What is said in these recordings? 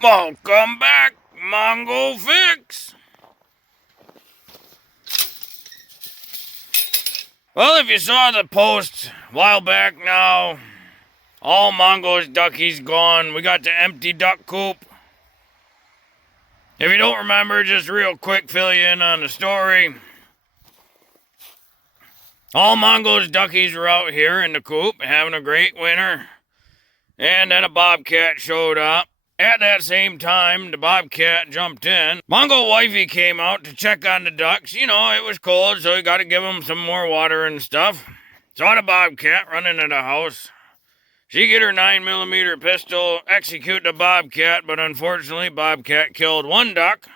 Welcome back, Mongo Fix. Well, if you saw the post a while back now, all Mongo's duckies gone. We got the empty duck coop. If you don't remember, just real quick fill you in on the story. All Mongo's duckies were out here in the coop having a great winter. And then a bobcat showed up. At that same time, the bobcat jumped in. Mongo wifey came out to check on the ducks. You know, it was cold, so you got to give them some more water and stuff. Saw the bobcat run into the house. She get her 9mm pistol, execute the bobcat, but unfortunately, bobcat killed one duck.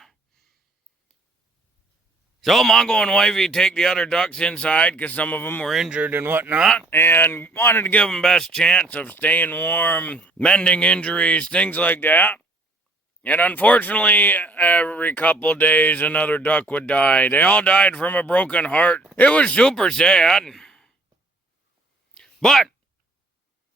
So Mongo and wifey take the other ducks inside because some of them were injured and whatnot, and wanted to give them best chance of staying warm, mending injuries, things like that. And unfortunately, every couple days another duck would die. They all died from a broken heart. It was super sad. But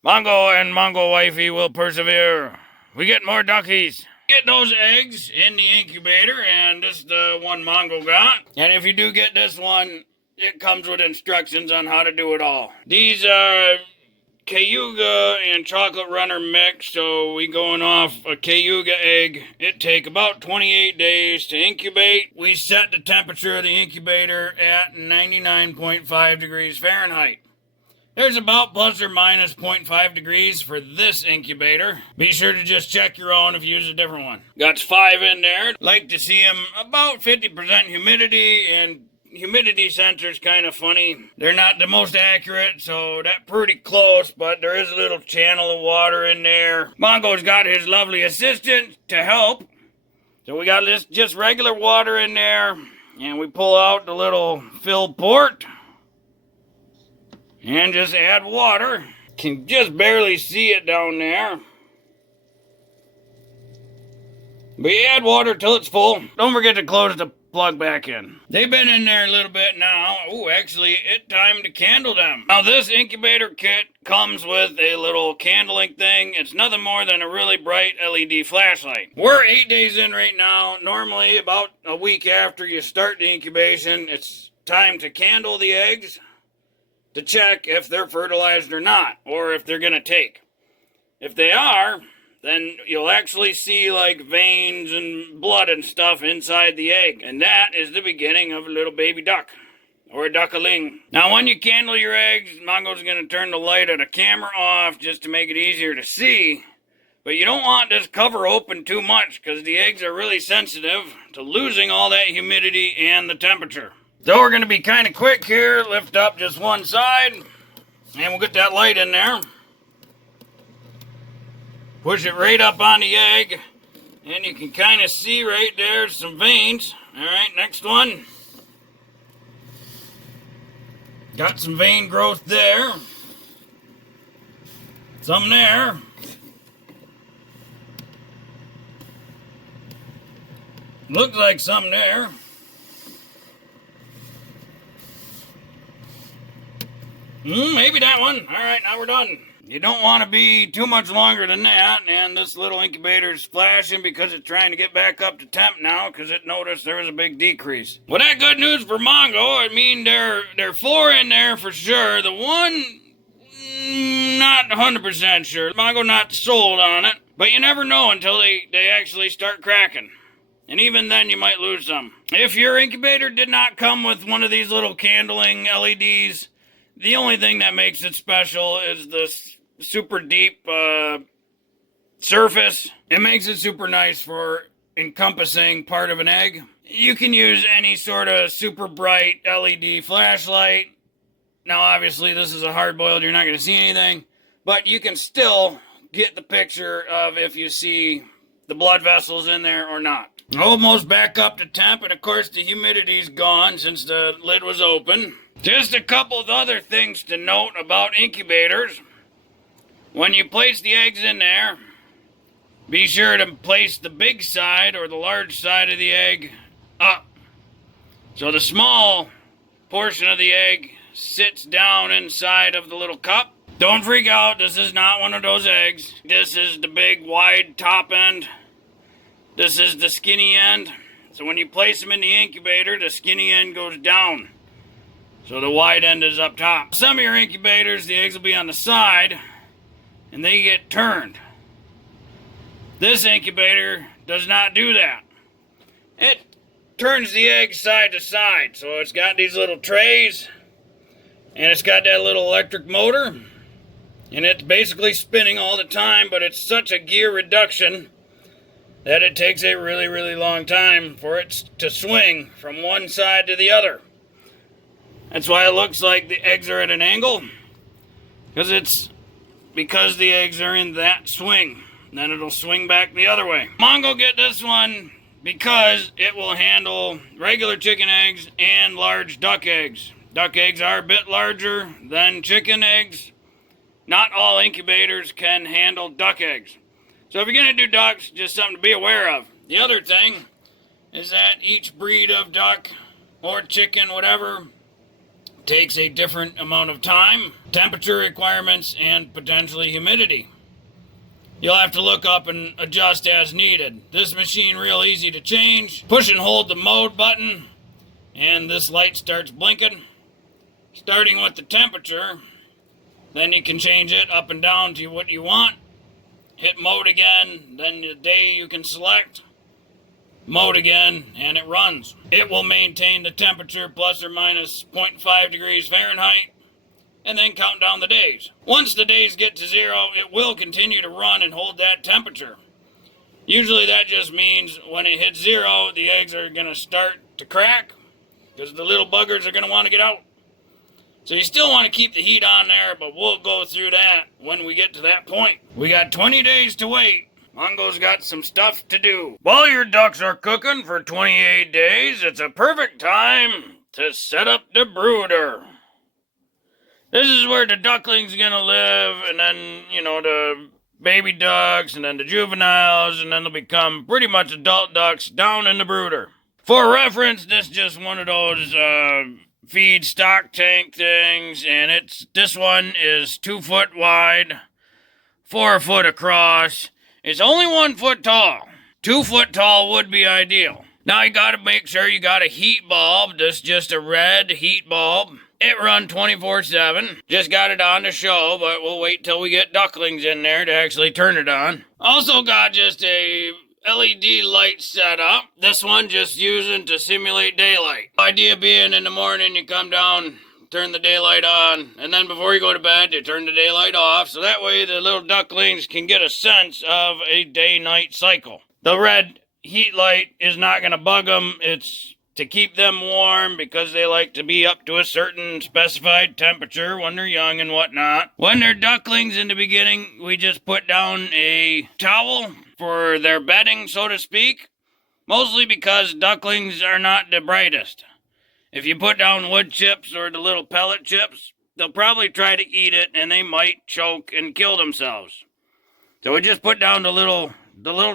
Mongo and Mongo wifey will persevere. We get more duckies. Get those eggs in the incubator, and this is the one Mongo got. And if you do get this one, it comes with instructions on how to do it all. These are Cayuga and chocolate runner mix, so we going off a Cayuga egg. It take about 28 days to incubate. We set the temperature of the incubator at 99.5 degrees Fahrenheit. There's about plus or minus 0.5 degrees for this incubator. Be sure to just check your own if you use a different one. Got 5 in there. Like to see them about 50% humidity, and humidity sensor's kind of funny. They're not the most accurate, so that's pretty close, but there is a little channel of water in there. Mongo's got his lovely assistant to help. So we got just regular water in there, and we pull out the little fill port. And just add water. Can just barely see it down there. But you add water till it's full. Don't forget to close the plug back in. They've been in there a little bit now. Oh, actually, it's time to candle them. Now, this incubator kit comes with a little candling thing. It's nothing more than a really bright LED flashlight. We're 8 days in right now. Normally, about a week after you start the incubation, it's time to candle the eggs to check if they're fertilized or not, or if they're gonna take. If they are, then you'll actually see like veins and blood and stuff inside the egg, and that is the beginning of a little baby duck, or a duckling. Now when you candle your eggs, Mongo's gonna turn the light of the camera off just to make it easier to see, but you don't want this cover open too much because the eggs are really sensitive to losing all that humidity and the temperature. So we're going to be kind of quick here. Lift up just one side, and we'll get that light in there. Push it right up on the egg, and you can kind of see right there some veins. All right, next one. Got some vein growth there. Some there. Looks like some there. Maybe that one. All right, now we're done. You don't want to be too much longer than that, and this little incubator's flashing because it's trying to get back up to temp now because it noticed there was a big decrease. Well, that good news for Mongo. I mean, there are 4 in there for sure. The one, not 100% sure. Mongo not sold on it, but you never know until they actually start cracking. And even then, you might lose some. If your incubator did not come with one of these little candling LEDs, the only thing that makes it special is this super deep surface. It makes it super nice for encompassing part of an egg. You can use any sort of super bright LED flashlight. Now, obviously, this is a hard-boiled. You're not going to see anything. But you can still get the picture of if you see the blood vessels in there or not. Almost back up to temp, and of course the humidity's gone since the lid was open. Just a couple of other things to note about incubators. When you place the eggs in there, be sure to place the big side or the large side of the egg up. So the small portion of the egg sits down inside of the little cup. Don't freak out, this is not one of those eggs. This is the big wide top end. This is the skinny end. So when you place them in the incubator, the skinny end goes down. So the wide end is up top. Some of your incubators, the eggs will be on the side and they get turned. This incubator does not do that. It turns the eggs side to side. So it's got these little trays and it's got that little electric motor and it's basically spinning all the time, but it's such a gear reduction that it takes a really, really long time for it to swing from one side to the other. That's why it looks like the eggs are at an angle, because the eggs are in that swing. Then it'll swing back the other way. Mongo get this one because it will handle regular chicken eggs and large duck eggs. Duck eggs are a bit larger than chicken eggs. Not all incubators can handle duck eggs. So if you're going to do ducks, just something to be aware of. The other thing is that each breed of duck or chicken, whatever, takes a different amount of time, temperature requirements, and potentially humidity. You'll have to look up and adjust as needed. This machine real easy to change. Push and hold the mode button and this light starts blinking. Starting with the temperature, then you can change it up and down to what you want. Hit mode again, then the day you can select. Mode again, and it runs. It will maintain the temperature plus or minus 0.5 degrees Fahrenheit, and then count down the days. Once the days get to 0, it will continue to run and hold that temperature. Usually that just means when it hits 0, the eggs are going to start to crack, because the little buggers are going to want to get out. So you still want to keep the heat on there, but we'll go through that when we get to that point. We got 20 days to wait. Mongo's got some stuff to do. While your ducks are cooking for 28 days, it's a perfect time to set up the brooder. This is where the duckling's gonna live, and then, the baby ducks, and then the juveniles, and then they'll become pretty much adult ducks down in the brooder. For reference, this is just one of those feed stock tank things, and this one is 2 foot wide, 4 foot across. It's only 1 foot tall. 2 foot tall would be ideal. Now you gotta make sure you got a heat bulb. This is just a red heat bulb. It runs 24/7. Just got it on to show, but we'll wait till we get ducklings in there to actually turn it on. Also got just a LED light set up. This one just using to simulate daylight. Idea being in the morning you come down, turn the daylight on, and then before you go to bed, you turn the daylight off, so that way the little ducklings can get a sense of a day-night cycle. The red heat light is not going to bug them. It's to keep them warm because they like to be up to a certain specified temperature when they're young and whatnot. When they're ducklings in the beginning, we just put down a towel for their bedding, so to speak, mostly because ducklings are not the brightest. If you put down wood chips or the little pellet chips, they'll probably try to eat it and they might choke and kill themselves. So we just put down the little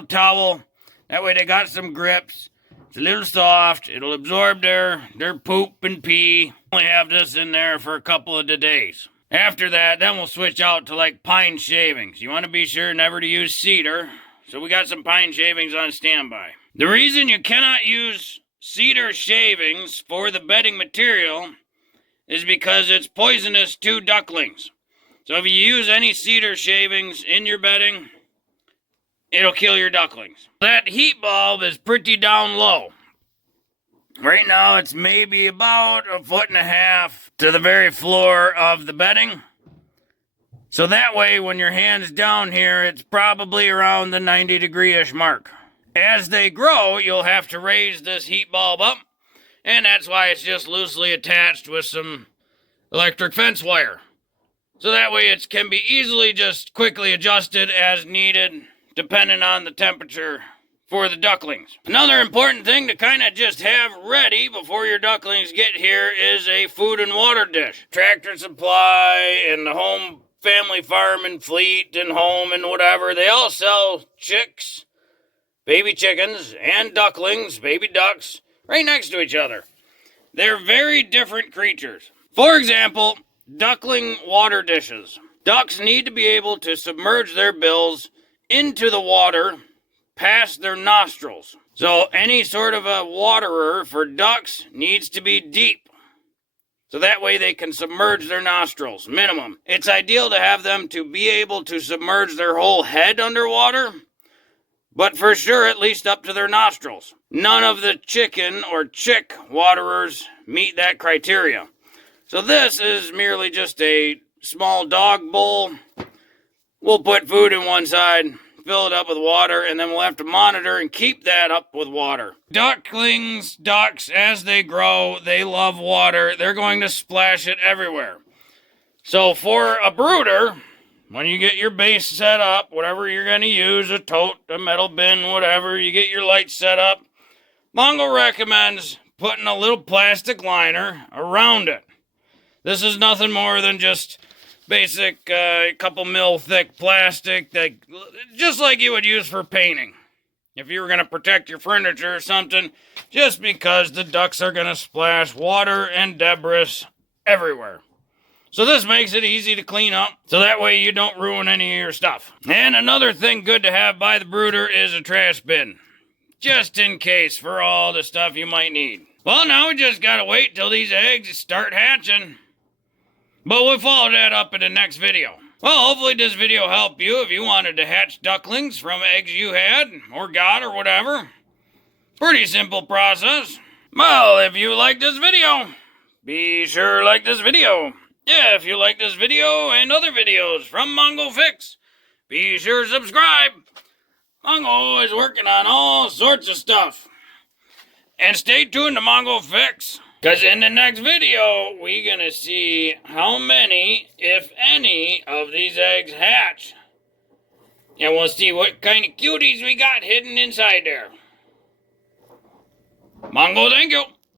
towel. That way they got some grips. It's a little soft. It'll absorb their poop and pee. Only have this in there for a couple of days. After that, then we'll switch out to like pine shavings. You want to be sure never to use cedar. So we got some pine shavings on standby. The reason you cannot use cedar shavings for the bedding material is because it's poisonous to ducklings. So if you use any cedar shavings in your bedding, it'll kill your ducklings. That heat bulb is pretty down low. Right now it's maybe about 1.5 feet to the very floor of the bedding. So that way when your hand's down here, it's probably around the 90-degree-ish mark. As they grow, you'll have to raise this heat bulb up, and that's why it's just loosely attached with some electric fence wire. So that way it can be easily just quickly adjusted as needed, depending on the temperature for the ducklings. Another important thing to kind of just have ready before your ducklings get here is a food and water dish. Tractor Supply and the Home Family Farm and Fleet and Home and whatever, they all sell chicks, baby chickens, and ducklings, baby ducks, right next to each other. They're very different creatures. For example, duckling water dishes. Ducks need to be able to submerge their bills into the water past their nostrils. So any sort of a waterer for ducks needs to be deep. So that way they can submerge their nostrils, minimum. It's ideal to have them to be able to submerge their whole head underwater, but for sure at least up to their nostrils. None of the chicken or chick waterers meet that criteria. So this is merely just a small dog bowl. We'll put food in one side, fill it up with water, and then we'll have to monitor and keep that up with water. Ducklings, ducks, as they grow, they love water. They're going to splash it everywhere. So for a brooder, when you get your base set up, whatever you're going to use, a tote, a metal bin, whatever, you get your lights set up, Mongo recommends putting a little plastic liner around it. This is nothing more than just basic couple mil thick plastic, that just like you would use for painting. If you were going to protect your furniture or something, just because the ducks are going to splash water and debris everywhere. So this makes it easy to clean up, so that way you don't ruin any of your stuff. And another thing good to have by the brooder is a trash bin, just in case for all the stuff you might need. Well, now we just got to wait till these eggs start hatching. But we'll follow that up in the next video. Well, hopefully this video helped you if you wanted to hatch ducklings from eggs you had, or got, or whatever. Pretty simple process. Well, if you like this video, be sure to like this video. Yeah, if you like this video and other videos from Mongo Fix, be sure to subscribe. Mongo is working on all sorts of stuff. And stay tuned to Mongo Fix, because in the next video, we're going to see how many, if any, of these eggs hatch. And we'll see what kind of cuties we got hidden inside there. Mongo, thank you.